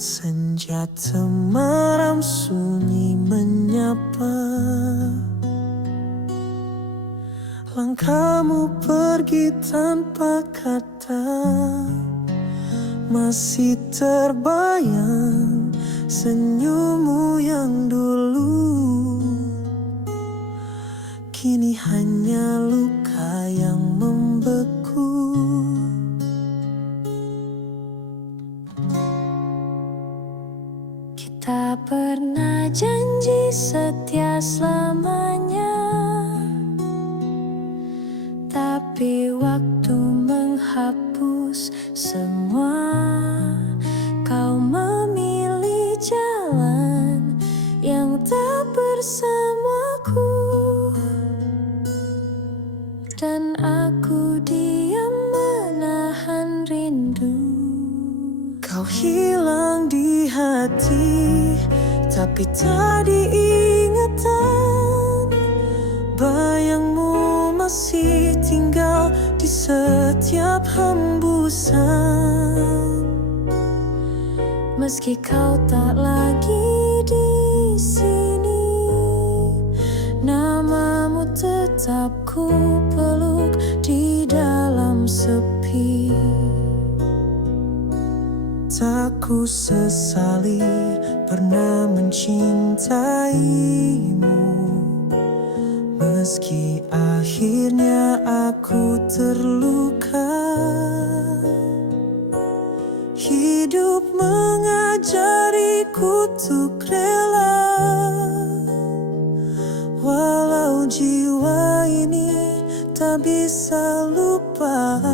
Senja temaram sunyi menyapa, langkahmu pergi tanpa kata. Masih terbayang senyummu yang dulu, kini hanya luka yang membeku. Kita pernah janji setia selamanya, tapi waktu menghapus semua. Kau memilih jalan yang tak bersamaku, dan aku diam menahan rindu. Kau hilang di hati, tapi tak diingatan. Bayangmu masih tinggal di setiap hembusan. Meski kau tak lagi di sini, namamu tetap ku peluk di dalam sepi. Tak ku sesali pernah mencintaimu, meski akhirnya aku terluka. Hidup mengajariku untuk rela, walau jiwa ini tak bisa lupa.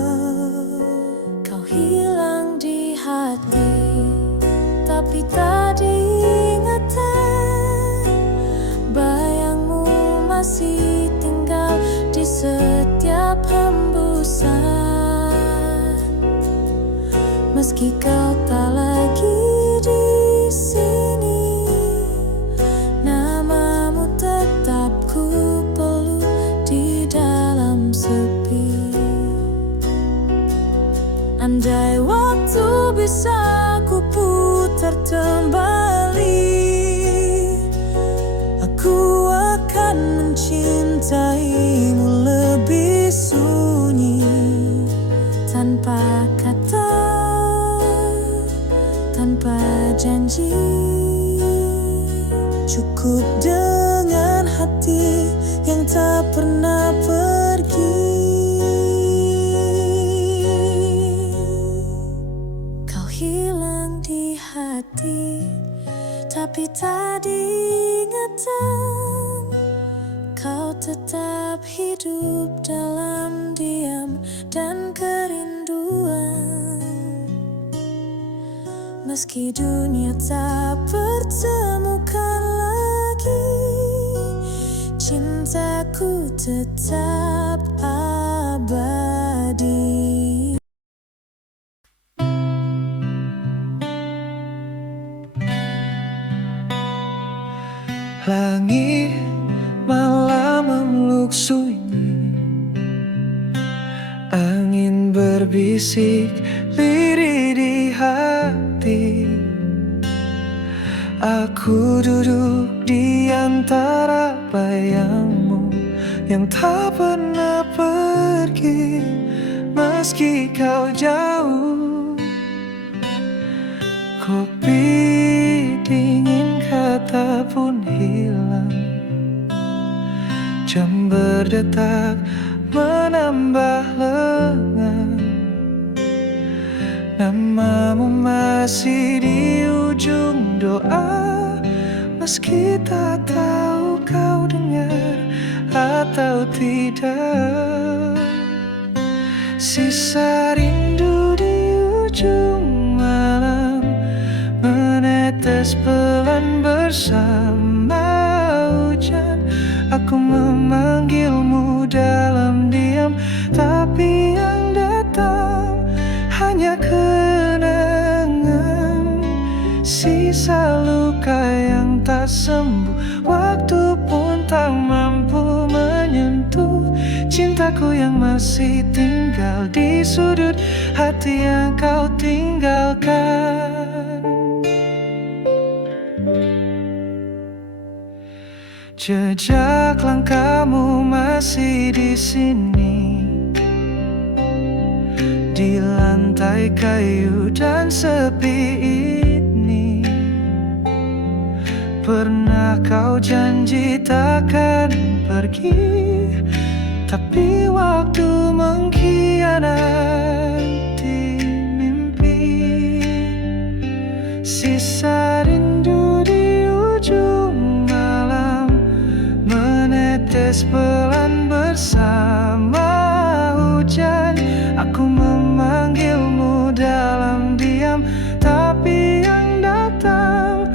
Kau hilang di hati, tapi tak diingatan. Bayangmu masih tinggal di setiap hembusan. Meski kau tak lagi di sini, namamu tetap ku peluk di dalam sepi. Andai waktu bisa ku putar kembali, aku akan mencintaimu lebih sunyi, tanpa kata, tanpa janji. Cukup dengan hati yang tak pernah pergi. Kau hilang di hati, tapi tak diingatan. Kau tetap hidup dalam diam dan kerinduan. Meski dunia tak pertemukan lagi, cintaku tetap abadi. Langit malam memeluk sunyi, angin berbisik lirih di hati. Aku duduk di antara bayangmu yang tak pernah pergi. Meski kau jauh, kopi dingin kata pun hilang. Jam berdetak menambah lengan. Namamu masih di ujung doa, meski tak tahu kau dengar atau tidak. Sisa rindu di ujung malam menetes pelan bersama hujan. Aku memanggilmu dalam diam, tapi yang datang hanya kenangan. Sisa luka yang tak sembuh, waktu pun tak mampu menyentuh. Cintaku yang masih tinggal di sudut hati yang kau tinggalkan. Jejak langkahmu masih di sini, di lantai kayu dan sepi ini. Pernah kau janji takkan pergi, tapi waktu mengkhianati mimpi. Sisa rindu di ujung malam menetes pelan bersama hujan. Aku memanggilmu dalam diam, tapi yang datang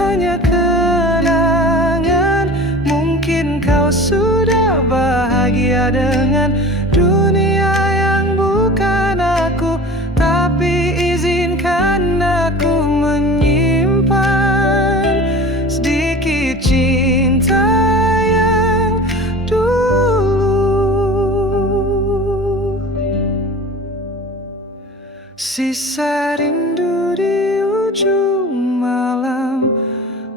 hanya kenangan. Mungkin kau sudah bahagia dengan dunia yang bukan aku, tapi izinkan aku menyimpan sedikit cinta yang dulu. Sisa rindu di ujung malam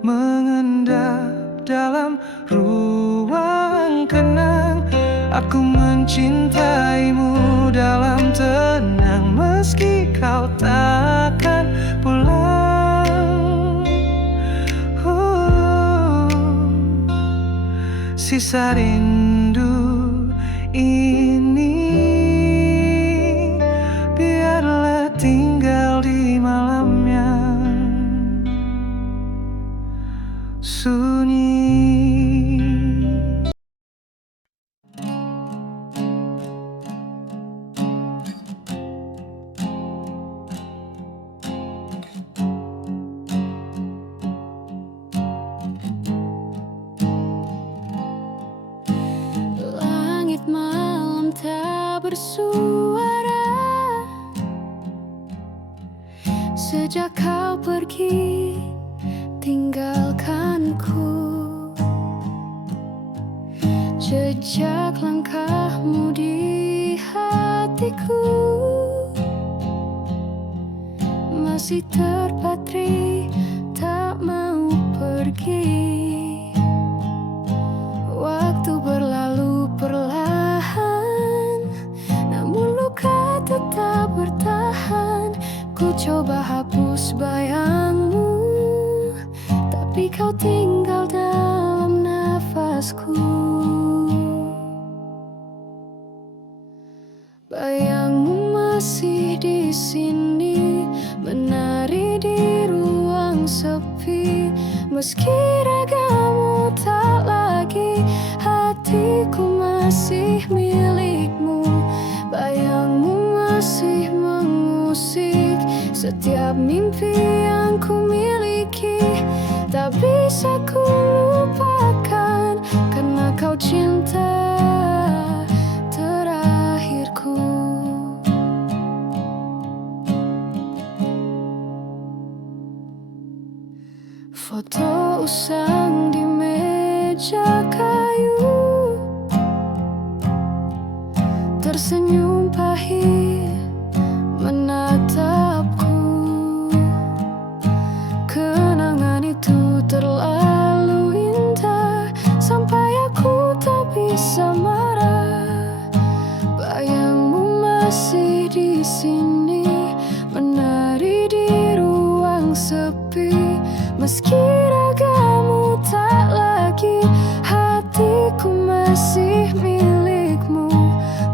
mengendap dalam ruang kenang. Aku mencintaimu dalam tenang, meski kau takkan pulang. Sisa rindu ini biarlah tinggal di malam yang sunyi. Langit malam tak bersuara sejak kau pergi tinggalkanku. Jejak langkahmu di hatiku masih terpatri, tak mau pergi. Waktu berlalu perlahan, namun luka tetap bertahan. Ku coba hapus bayangmu, tapi kau tinggal dalam nafasku. Bayangmu masih di sini, menari di ruang sepi. Meski ragamu tak lagi, hatiku masih milikmu. Bayangmu masih mengusik setiap mimpi yang ku miliki. Tak bisa ku lupakan, karena kau cinta terakhirku. Foto usang di meja kayu, tersenyum pahit menatapku. Kenangan itu terlalu indah sampai aku tak bisa marah. Bayangmu masih di sini, menari di ruang sepi. Meski ragamu tak lagi, hatiku masih milikmu.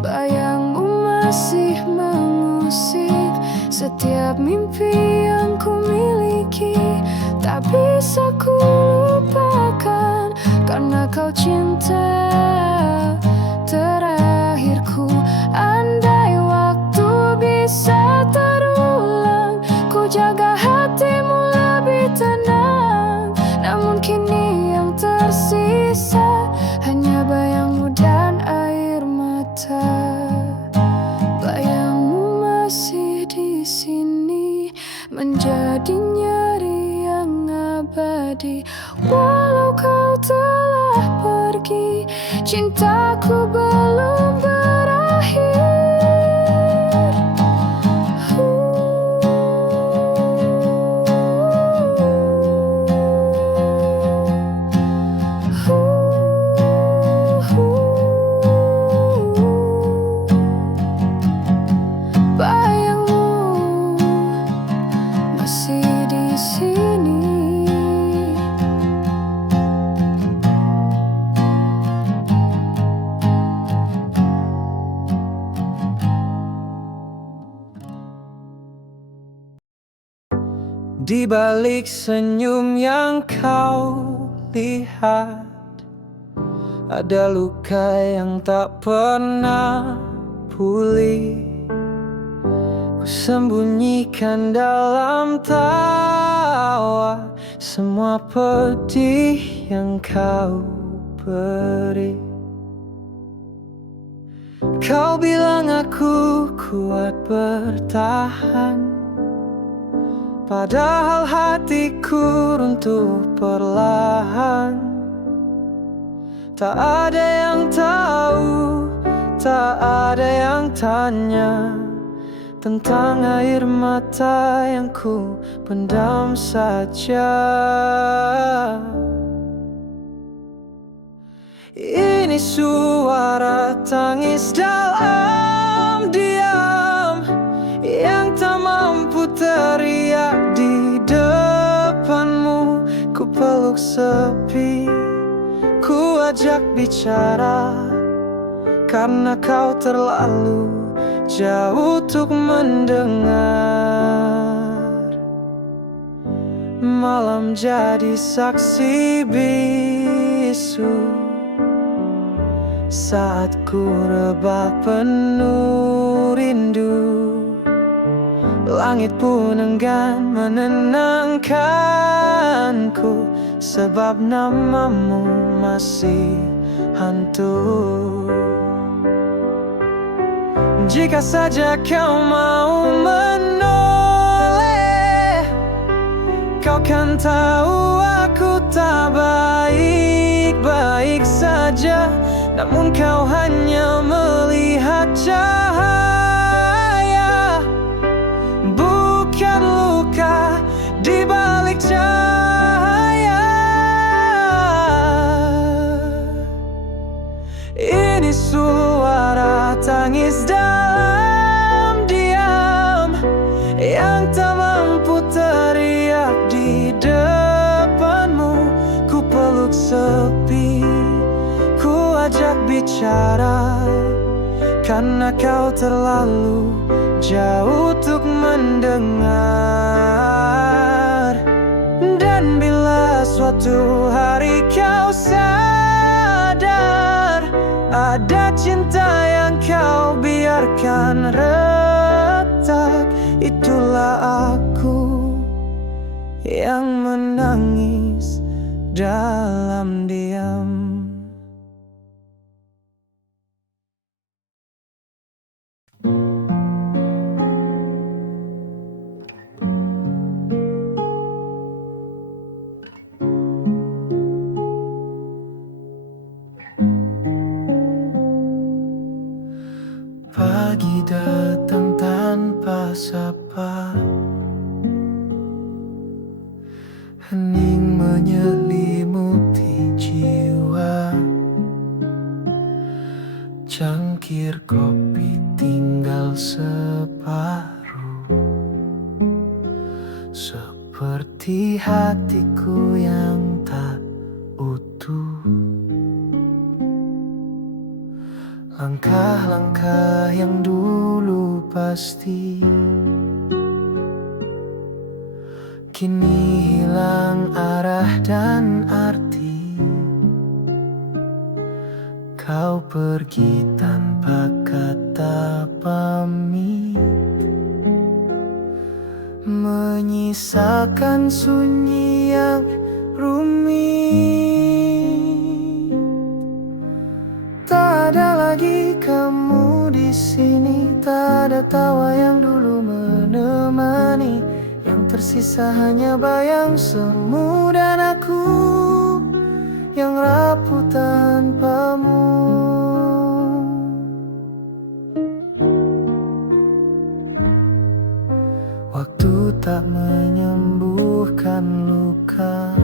Bayangmu masih mengusik setiap mimpi yang ku miliki. Tak bisa ku lupakan, karena kau cinta terakhirku. Andai waktu bisa terulang, ku jaga hatimu lebih tenang. Namun kini yang tersisa hanya bayangmu dan air mata. Bayangmu masih di sini, menjadi nyeri yang abadi. Walau kau telah pergi, cintaku belum berakhir. Di balik senyum yang kau lihat, ada luka yang tak pernah pulih. Ku sembunyikan dalam tawa semua pedih yang kau beri. Kau bilang aku kuat bertahan, padahal hatiku runtuh perlahan. Tak ada yang tahu, tak ada yang tanya tentang air mata yang ku pendam saja. Ini suara tangis dalam diam yang tak mampu teriak di depanmu. Ku peluk sepi, ku ajak bicara, karena kau terlalu jauh untuk mendengar. Malam jadi saksi bisu saat ku rebah penuh rindu. Langit pun enggan menenangkanku, sebab namamu masih hantu. Jika saja kau mau menoleh, kau kan tahu aku tak baik-baik saja. Namun kau hanya melihat cahaya, bukan luka di balik cahaya. Ini suara tangis dalam diam yang tak mampu teriak di depanmu. Ku peluk sepi, ku ajak bicara, karena kau terlalu jauh untuk mendengar. Dan bila suatu hari kau sadar, ada cinta yang kau biarkan retak, itulah aku yang menangis dalam diam. Pagi datang tanpa sapa, hening menyelimuti jiwa. Cangkir kopi tinggal separuh, seperti hatiku yang tak utuh. Langkah-langkah yang dulu pasti kini hilang arah dan arti. Kau pergi tanpa kata pamit, menyisakan sunyi yang rumit. Tak ada lagi kamu di sini, tak ada tawa yang dulu menemani. Yang tersisa hanya bayang semu dan aku yang rapuh tanpamu. Waktu tak menyembuhkan luka,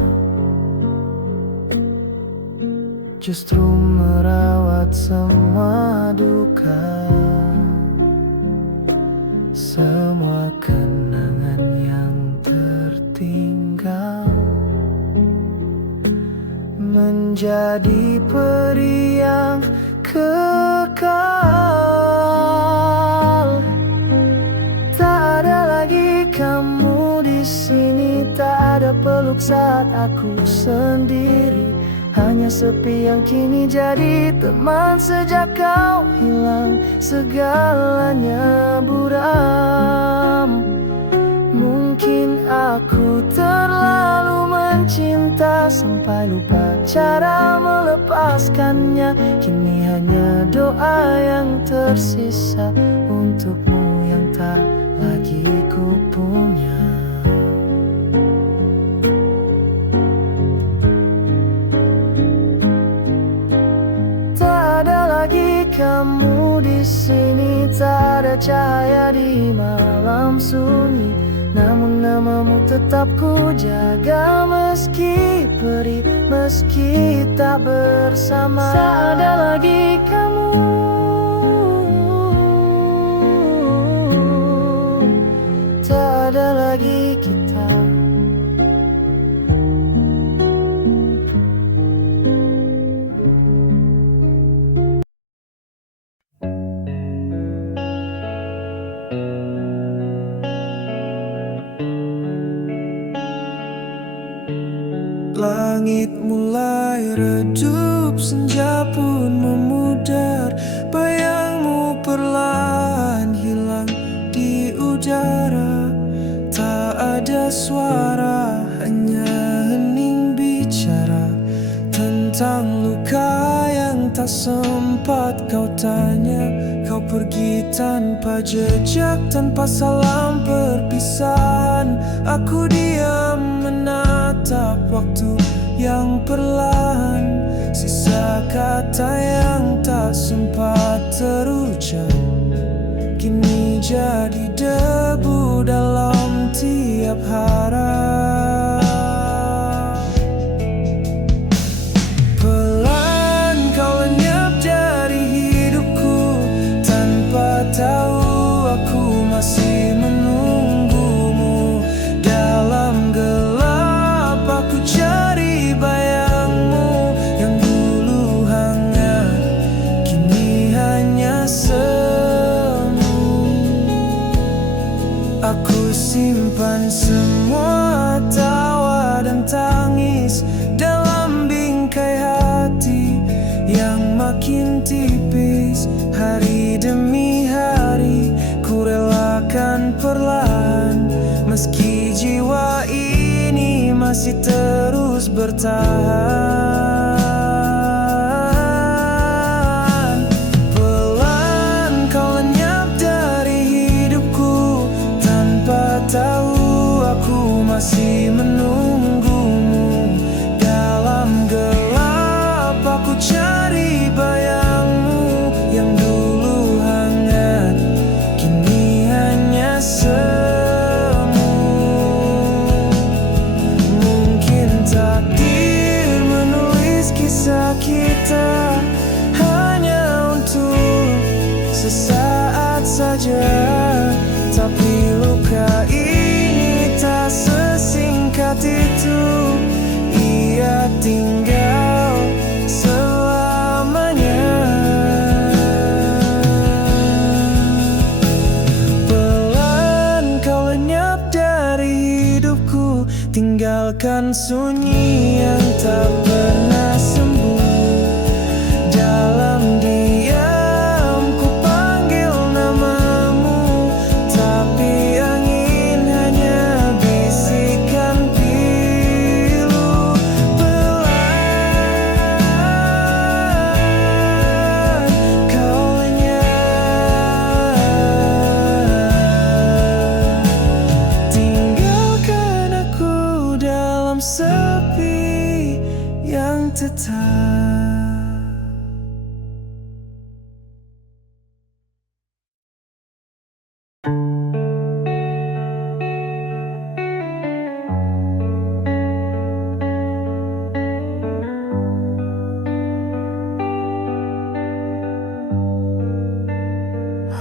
justru merawat semua duka. Semua kenangan yang tertinggal menjadi peri yang kekal. Tak ada lagi kamu di sini, ada peluk saat aku sendiri. Hanya sepi yang kini jadi teman. Sejak kau hilang segalanya buram. Mungkin aku terlalu mencinta sampai lupa cara melepaskannya. Kini hanya doa yang tersisa untukmu yang tak lagi ku punya. Tak ada lagi kamu di sini, tak ada cahaya di malam sunyi. Namun namamu tetap ku jaga, meski perih, meski tak bersama. Tak ada lagi kamu, tak ada lagi kita. Langit mulai redup, senja pun memudar. Bayangmu perlahan hilang di udara. Tak ada suara, hanya hening bicara tentang luka yang tak sempat kau tanya. Kau pergi tanpa jejak, tanpa salam perpisahan. Aku diam menatap waktu yang perlahan. Sisa kata yang tak sempat terucap kini jadi debu dalam tiap harap. Pelan kau lenyap dari hidupku, tanpa tahu aku masih menunggumu. Dalam gelap aku cari bayangmu yang dulu hangat, kini hanya semu. Aku simpan semua tawa dan tangis dalam bingkai hati yang makin tipis. Hari demi hari ku relakan perlahan, meski jiwa ini masih terus bertahan. Pelan kau lenyap dari hidupku, tanpa tahu aku masih menunggumu. Dalam gelap aku cari bayangmu yang dulu hangat, kini hanya semu. Mungkin takdir menulis kisah kita hanya untuk sesaat saja, tapi luka ini tak sesingkat itu. Ia tinggal selamanya. Pelan kau lenyap dari hidupku, tinggalkan sunyi yang tak pernah sembuh. Dalam diam ku panggil namamu, tapi angin hanya bisikan pilu. Pelan kau lenyap, tinggalkan aku dalam sepi yang tetap.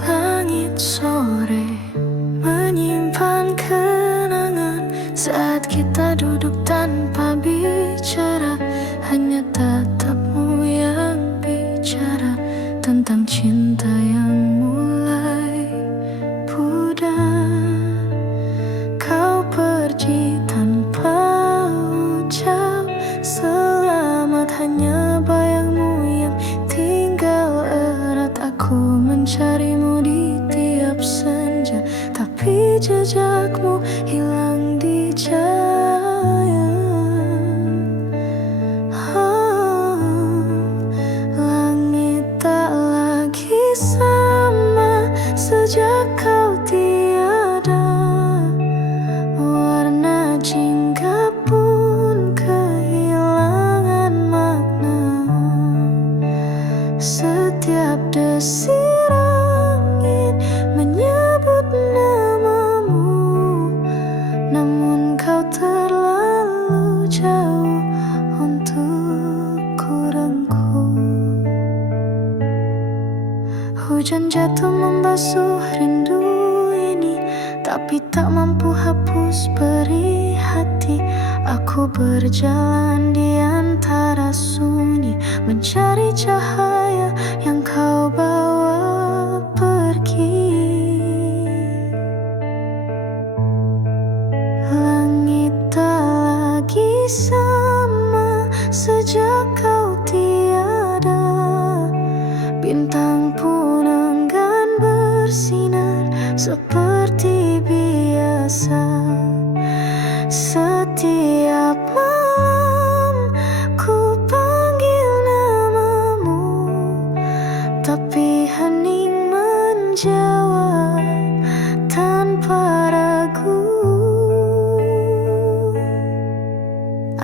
Langit sore menyimpan kenangan saat kita duduk tanpa bicara. Hanya tatapmu yang bicara tentang cinta yang mulai pudar. Kau pergi tanpa Setiap desir angin menyebut namamu, namun kau terlalu jauh untuk ku rengkuh. Hujan jatuh membasuh rindu ini, tapi tak mampu hapus perih hati. Aku berjalan di antara sunyi, mencari cahaya yang kau bawa pergi. Langit tak lagi sama sejak kau tiada. Bintang pun enggan bersinar seperti biasa. Setiap malam ku panggil namamu, tapi hening menjawab tanpa ragu.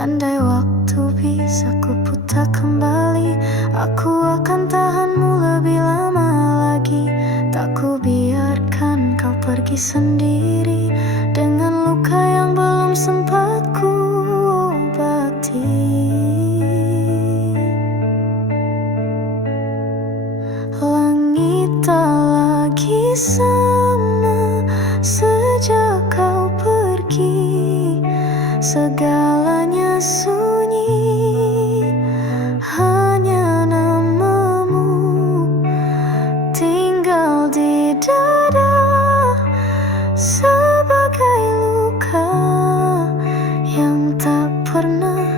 Andai waktu bisa ku putar kembali, aku akan tahanmu lebih lama lagi. Tak ku biarkan kau pergi sendiri dengan luka yang belum sempat ku obati. Langit tak lagi sama sejak kau pergi. Segalanya sunyi, hanya namamu tinggal di dada sebagai luka yang tak pernah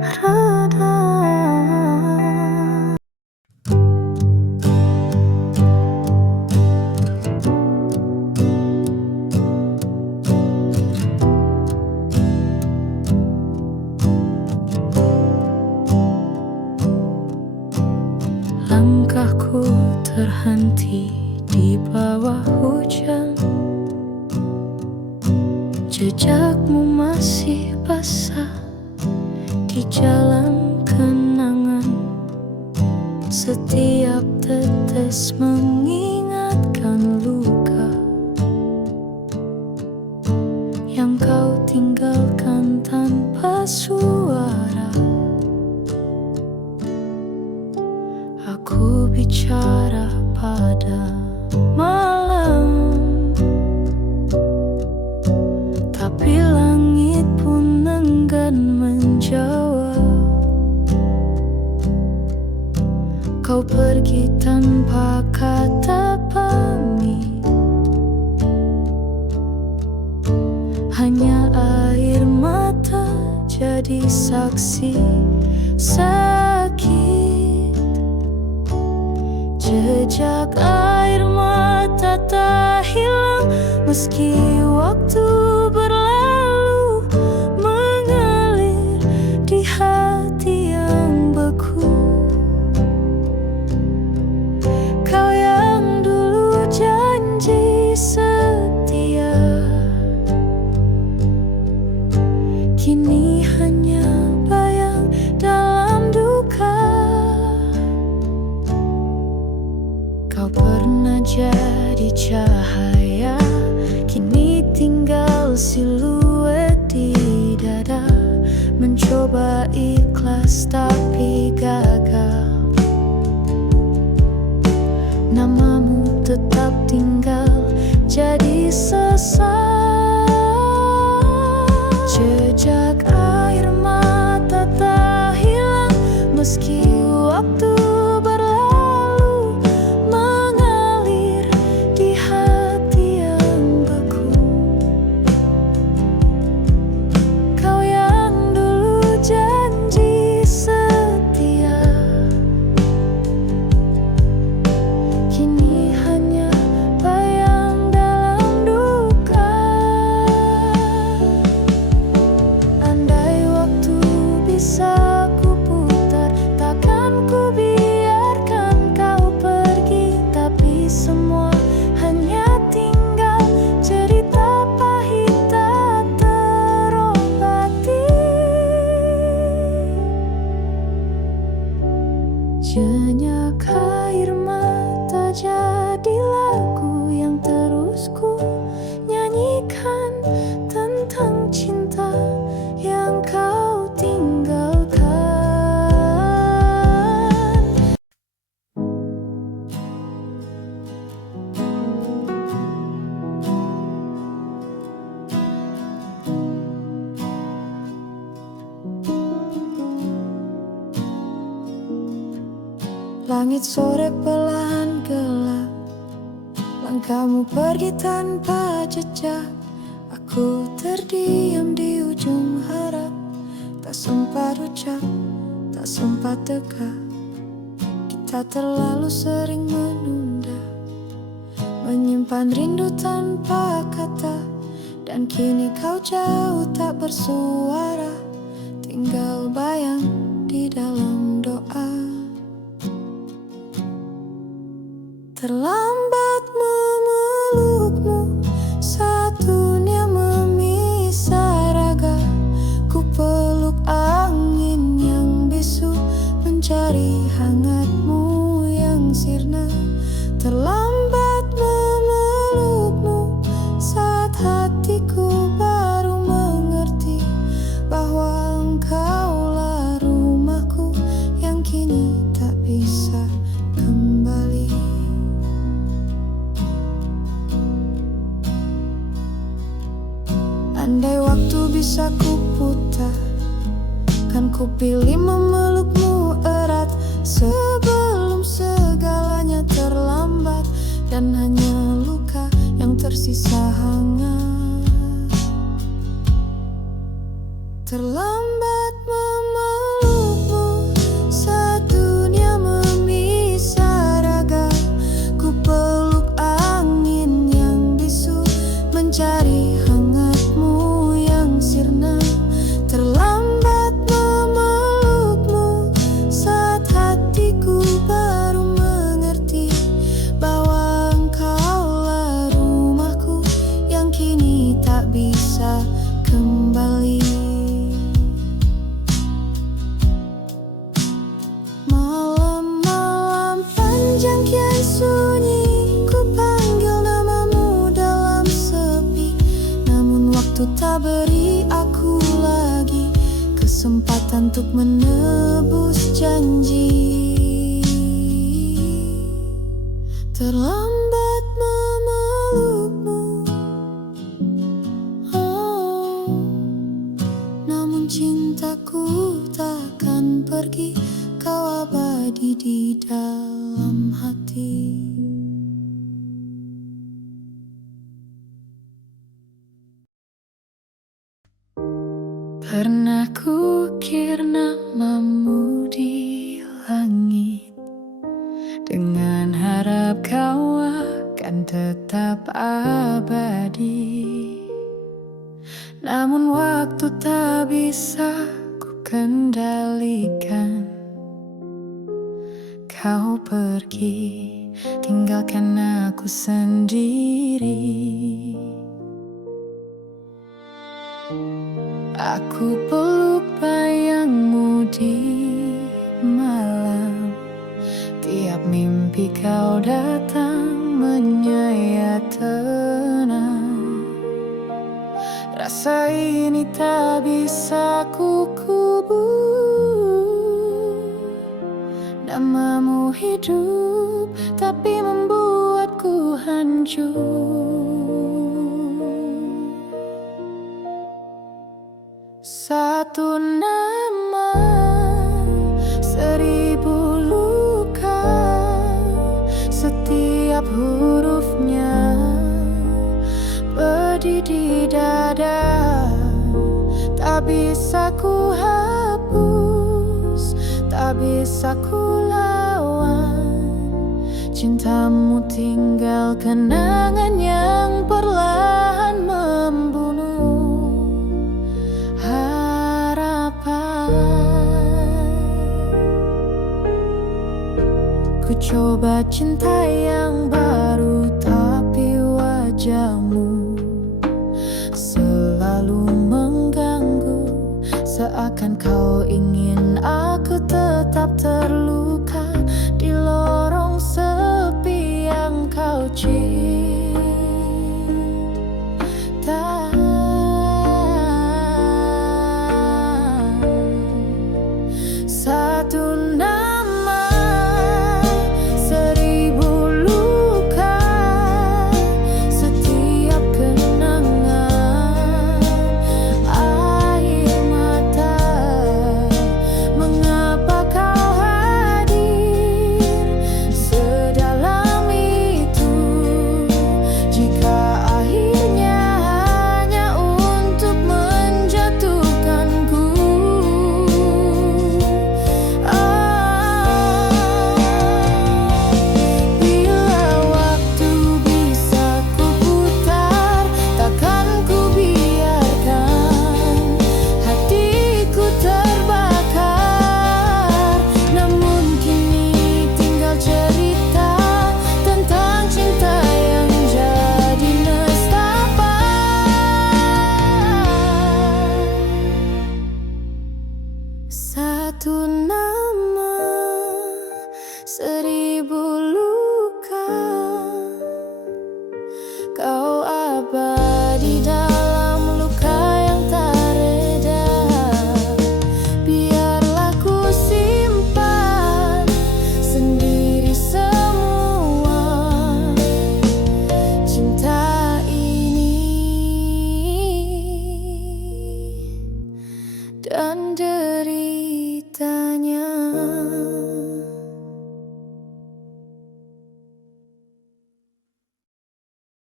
reda. Langkahku terhenti di bawah hujan, jejakmu masih basah di jalan kenangan. Setiap tetes mengingatkan luka yang kau tinggalkan tanpa suara. Aku bicara pada malam, tapi langit pun enggan menjawab. Kau pergi tanpa kata pamit, hanya air mata jadi saksi sakit. Jejak air mata tak hilang meski waktu berlalu, mengalir di hati yang beku. Kau yang dulu janji setia, kini hanya bayang dalam duka. Kau pernah jadi cahaya, kini tinggal siluet di dada. Mencoba ikhlas tapi gagal, namamu tetap tinggal jadi sesat. Jejak air mata tak hilang meski waktu kini Langit sore perlahan gelap, langkahmu pergi tanpa jejak. Aku terdiam di ujung harap, tak sempat ucap, tak sempat dekat. Kita terlalu sering menunda, menyimpan rindu tanpa kata. Dan kini kau jauh tak bersuara, tinggal bayang di dalam doa. Terlambat memelukmu, saat dunia memisah raga. Ku peluk angin yang bisu, mencari hangatmu yang sirna. Terlambat memelukmu, saat hatiku baru mengerti bahwa engkaulah rumahku yang kini tak bisa kembali. Andai waktu bisa ku putar, kan ku pilih memelukmu erat sebelum segalanya terlambat dan hanya luka yang tersisa hangat. Terlambat memelukmu, saat dunia memisah raga. Ku peluk angin yang bisu, mencari hangatmu yang sirna. Terlambat memelukmu, saat hatiku baru mengerti bahwa engkaulah rumahku yang kini tak bisa kembali. Malam-malam panjang kian sunyi, ku panggil namamu dalam sepi. Namun waktu tak beri aku lagi kesempatan untuk menebus janji. Terlambat memelukmu, oh, namun cintaku takkan pergi, kau abadi di dalam hati. Pernah kukir namamu di langit, dengan harap kau akan tetap abadi. Namun waktu tak bisa ku kendalikan, kau pergi tinggalkan aku sendiri. Aku peluk bayangmu di malam, tiap mimpi kau datang menyayat tenang. Rasa ini tak bisa ku kubur. Namamu hidup tapi membuatku hancur. Satu nama, seribu luka, setiap hurufnya pedih di dada. Tak bisa ku hapus, tak bisa ku lawan. Cintamu tinggal kenangan yang perlahan membunuh harapan. Ku coba cinta yang